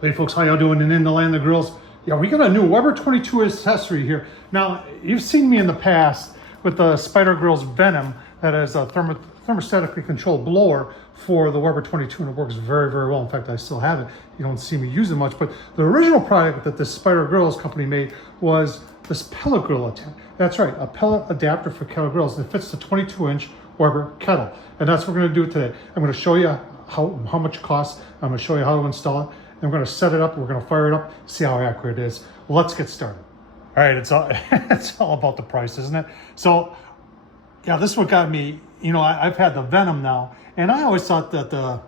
Hey folks, how y'all doing? And in the land of the grills, yeah, we got a new Weber 22 accessory here. Now, you've seen me in the past with the Spider Grills Venom that is a thermostatically controlled blower for the Weber 22, and it works very, very well. In fact, I still have it. You don't see me use it much, but the original product that this Spider Grills company made was this pellet grill. That's right, a pellet adapter for kettle grills. And it fits the 22-inch Weber kettle. And that's what we're gonna do today. I'm gonna show you how much it costs. I'm gonna show you how to install it. And we're gonna set it up, we're gonna fire it up, see how accurate it is. Let's get started. All right, it's all about the price, isn't it? So, yeah, this is what got me, you know, I've had the Venom now, and I always thought that the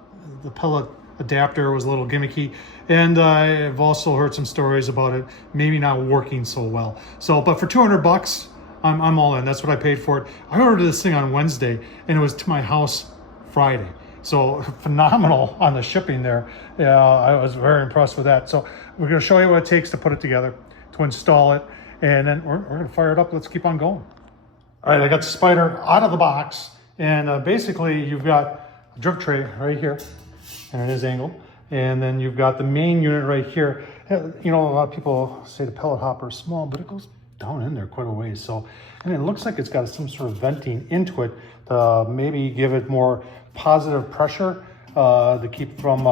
pellet adapter was a little gimmicky, and I've also heard some stories about it maybe not working so well. So, but for 200 bucks, I'm all in. That's what I paid for it. I ordered this thing on Wednesday, and it was to my house Friday. So phenomenal on the shipping there. Yeah, I was very impressed with that. So we're gonna show you what it takes to put it together, to install it, and then we're gonna fire it up. Let's keep on going. All right, I got the Spider out of the box, and basically you've got a drip tray right here, and it is angled. And then you've got the main unit right here. You know, a lot of people say the pellet hopper is small, but it goes down in there quite a ways. So, and it looks like it's got some sort of venting into it to maybe give it more positive pressure to keep from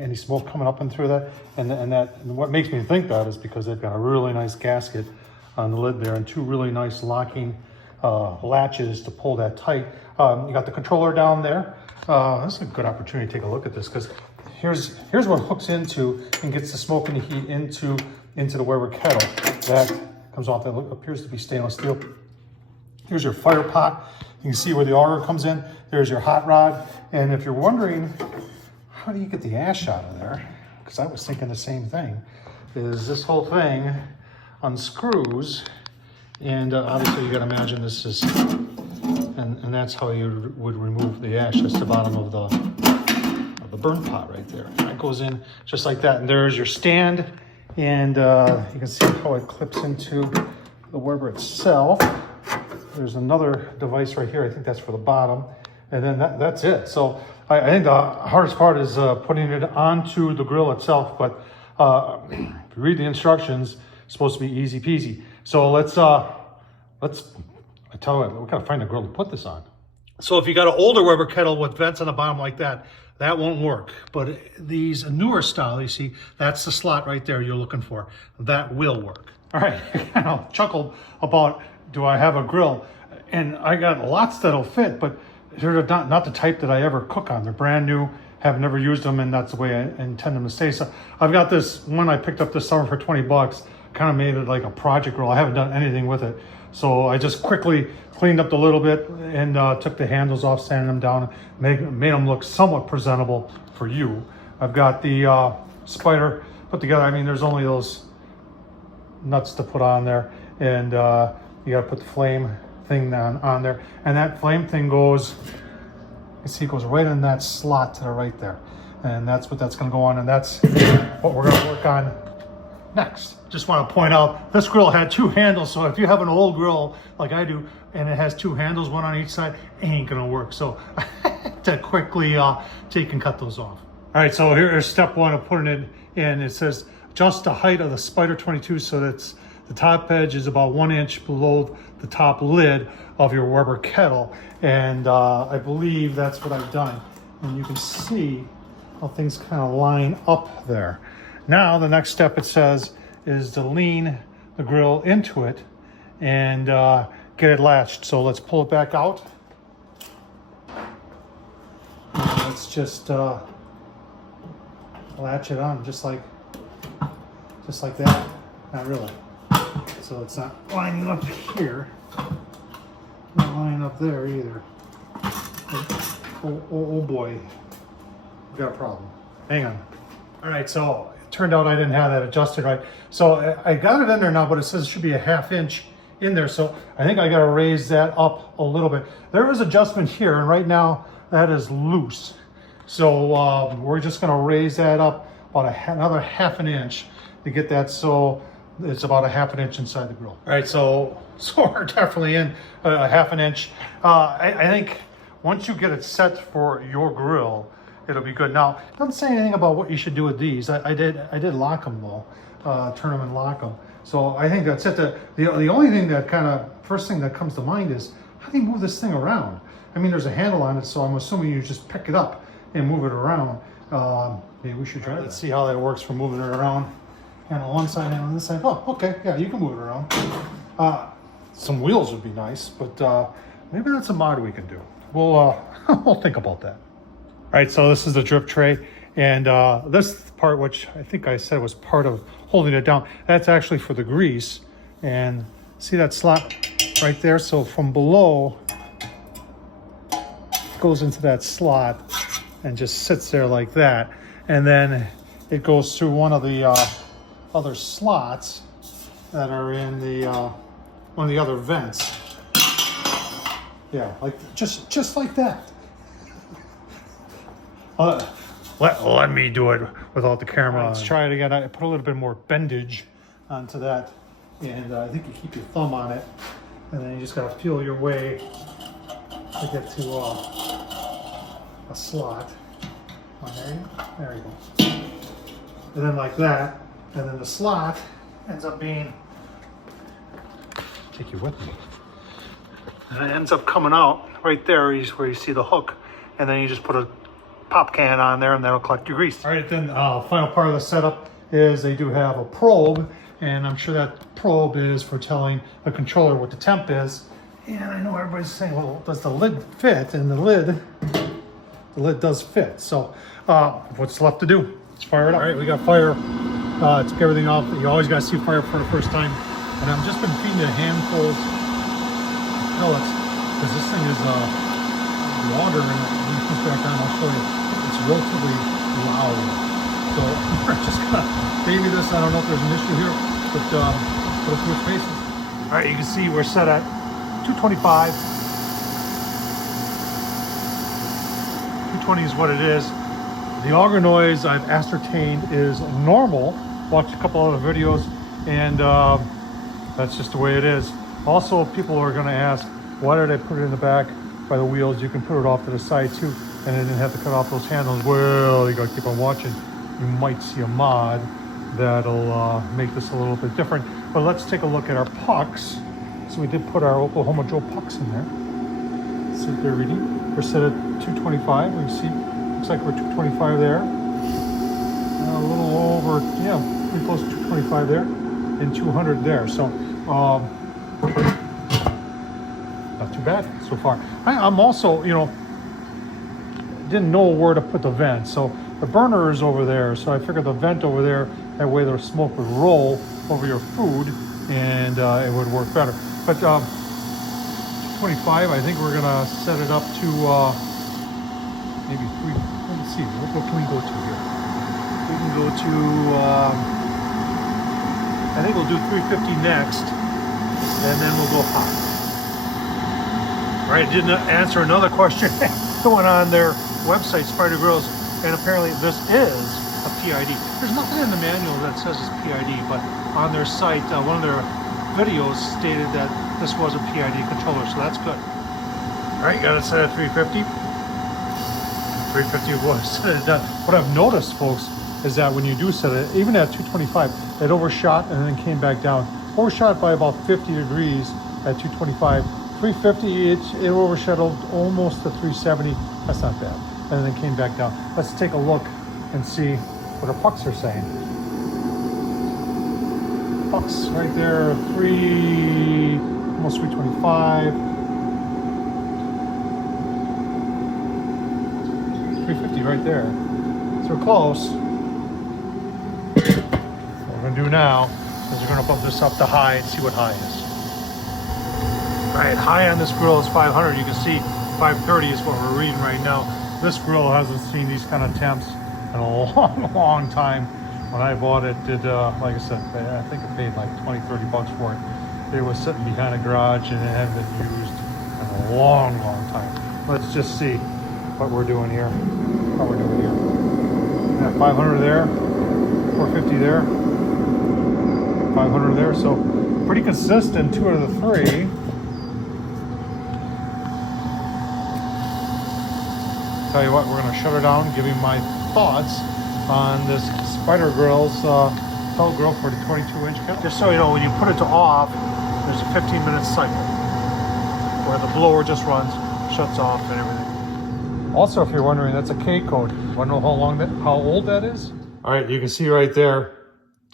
any smoke coming up and through that. And what makes me think that is because they've got a really nice gasket on the lid there and two really nice locking latches to pull that tight. You got the controller down there. This is a good opportunity to take a look at this, because here's what hooks into and gets the smoke and the heat into the Weber kettle. That comes off, that appears to be stainless steel. Here's your fire pot. You can see where the auger comes in. There's your hot rod. And if you're wondering, how do you get the ash out of there? Because I was thinking the same thing, is this whole thing unscrews, and obviously you gotta imagine this is, and that's how you would remove the ash. That's the bottom of the burn pot right there. That goes in just like that. And there's your stand, and you can see how it clips into the Weber itself. There's another device right here. I think that's for the bottom. And then that's it. So I think the hardest part is putting it onto the grill itself. But if you read the instructions, it's supposed to be easy peasy. So I tell you what, we gotta find a grill to put this on. So if you got an older Weber kettle with vents on the bottom like that, that won't work. But these newer style, you see, that's the slot right there you're looking for. That will work. All right, I kind of chuckled about, do I have a grill? And I got lots that'll fit, but they're not the type that I ever cook on. They're brand new, have never used them, and that's the way I intend them to stay. So I've got this one I picked up this summer for 20 bucks, kind of made it like a project grill. I haven't done anything with it. So I just quickly cleaned up a little bit and took the handles off, sanded them down, made them look somewhat presentable for you. I've got the Spider put together. I mean, there's only those nuts to put on there, and you gotta put the flame thing on there, and that flame thing goes, you see, it goes right in that slot to the right there, and that's what that's gonna go on, and that's what we're gonna work on next. Just want to point out, this grill had two handles, so if you have an old grill like I do and it has two handles, one on each side, it ain't gonna work. So to quickly take and cut those off. All right, so here's step one of putting it in. It says adjust the height of the Spider 22 so that's the top edge is about 1 inch below the top lid of your Weber kettle. And I believe that's what I've done. And you can see how things kind of line up there. Now, the next step, it says, is to lean the grill into it and get it latched. So let's pull it back out. And let's just latch it on just like that. Not really. So it's not lining up here, not lining up there either. Oh boy, we got a problem. Hang on. All right, so it turned out I didn't have that adjusted right. So I got it in there now, but it says it should be a 1/2 inch in there. So I think I got to raise that up a little bit. There is adjustment here, and right now that is loose. So we're just going to raise that up about another 1/2 inch to get that so it's about a 1/2 inch inside the grill. All right, so we're definitely in a 1/2 inch. I think once you get it set for your grill, it'll be good. Now, it doesn't say anything about what you should do with these. I did lock them though, turn them and lock them. So I think that's it. The only thing that first thing that comes to mind is, how do you move this thing around? I mean, there's a handle on it, so I'm assuming you just pick it up and move it around. Maybe we should try that. Let's see how that works for moving it around. And on one side and on this side. Oh, okay, yeah, you can move it around. Some wheels would be nice, but maybe that's a mod we can do. We'll we'll think about that. All right, so this is the drip tray, and this part, which I think I said was part of holding it down, that's actually for the grease. And see that slot right there? So from below, it goes into that slot and just sits there like that. And then it goes through one of the other slots that are in the one of the other vents. Yeah, like just like that. Let me do it without the camera. Let's try it again. I put a little bit more bendage onto that, and I think you keep your thumb on it, and then you just gotta feel your way to get to a slot. Oh, there you go. And then like that, and then the slot ends up being, take you with me. And it ends up coming out right there is where you see the hook, and then you just put a pop can on there and that'll collect your grease. All right, then final part of the setup is they do have a probe, and I'm sure that probe is for telling the controller what the temp is. And I know everybody's saying, well, does the lid fit? And the lid does fit. So what's left to do? Let's fire it up. All right, we got fire. Took everything off. You always got to see fire for the first time. And I've just been feeding it handfuls of pellets because this thing is water, and when you put it back on, I'll show you, it's relatively loud. So we're just gonna baby this. I don't know if there's an issue here, but put it through its paces. All right, you can see we're set at 225. 220 is what it is. The auger noise I've ascertained is normal. Watched a couple other videos, and that's just the way it is. Also, people are going to ask, why did I put it in the back by the wheels? You can put it off to the side too, and I didn't have to cut off those handles. Well, you got to keep on watching. You might see a mod that'll make this a little bit different. But let's take a look at our pucks. So we did put our Oklahoma Joe pucks in there. Sit there reading. We're set at 225. We see, looks like we're 225 there. A little over, yeah, pretty close to 225 there, and 200 there. So not too bad so far. I'm also, didn't know where to put the vent. So the burner is over there. So I figured the vent over there, that way the smoke would roll over your food, and it would work better. But 25, I think we're gonna set it up to maybe 3. Let's see, what can we go to here? We can go to, I think we'll do 350 next, and then we'll go hot. All right, didn't answer another question going on their website, Spider Grills, and apparently this is a PID. There's nothing in the manual that says it's PID, but on their site, one of their videos stated that this was a PID controller, so that's good. All right, got it set at 350. 350 was set it done. What I've noticed, folks, is that when you do set it, even at 225, it overshot and then came back down. Overshot by about 50 degrees at 225. 350, it overshadowed almost to 370. That's not bad. And then it came back down. Let's take a look and see what our pucks are saying. Pucks right there, almost 325. 350 right there. So we're close. What we're gonna do now is we're gonna bump this up to high and see what high is. All right, high on this grill is 500. You can see 530 is what we're reading right now. This grill hasn't seen these kind of temps in a long, long time. When I bought it, like I said, I think I paid like 20, 30 bucks for it. It was sitting behind a garage and it hadn't been used in a long, long time. Let's just see what we're doing here. How we're doing here. Yeah, 500 there, 450 there, 500 there. So pretty consistent, 2 out of the 3. tell you what, we're going to shut her down, give you my thoughts on this Spider Grill's pellet grill for the 22-inch kettle. Just so you know, when you put it to off, there's a 15-minute cycle where the blower just runs, shuts off, and everything. Also, if you're wondering, that's a K code. Want to know how old that is? All right, you can see right there,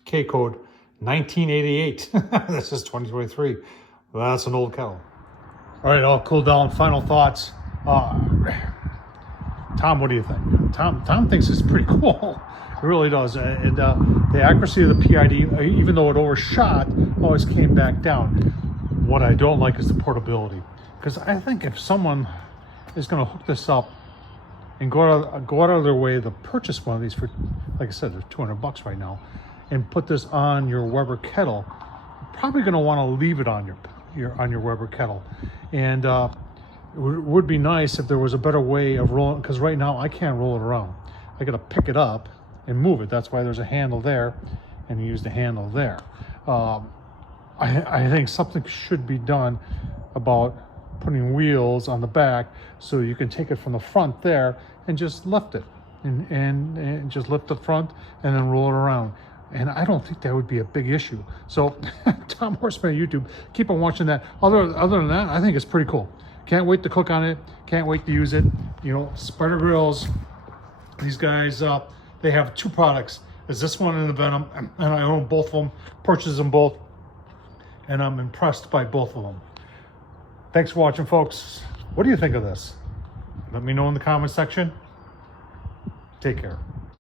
K code, 1988. This is 2023. Well, that's an old kettle. All right, I'll cool down. Final thoughts. Tom, what do you think? Tom thinks it's pretty cool. It really does. And the accuracy of the PID, even though it overshot, always came back down. What I don't like is the portability. Because I think if someone is going to hook this up and go out of their way to purchase one of these for, like I said, they're $200 right now, and put this on your Weber kettle, you're probably going to want to leave it on your Weber kettle. And it would be nice if there was a better way of rolling, because right now I can't roll it around. I got to pick it up and move it. That's why there's a handle there, and you use the handle there. I think something should be done about putting wheels on the back so you can take it from the front there and just lift it and just lift the front and then roll it around. And I don't think that would be a big issue. So Tom Horseman YouTube, keep on watching that. Other than that, I think it's pretty cool. Can't wait to cook on it. Can't wait to use it. You know, Spider Grills, these guys, they have two products. There's this one and the Venom, and I own both of them, purchased them both, and I'm impressed by both of them. Thanks for watching, folks. What do you think of this? Let me know in the comment section. Take care.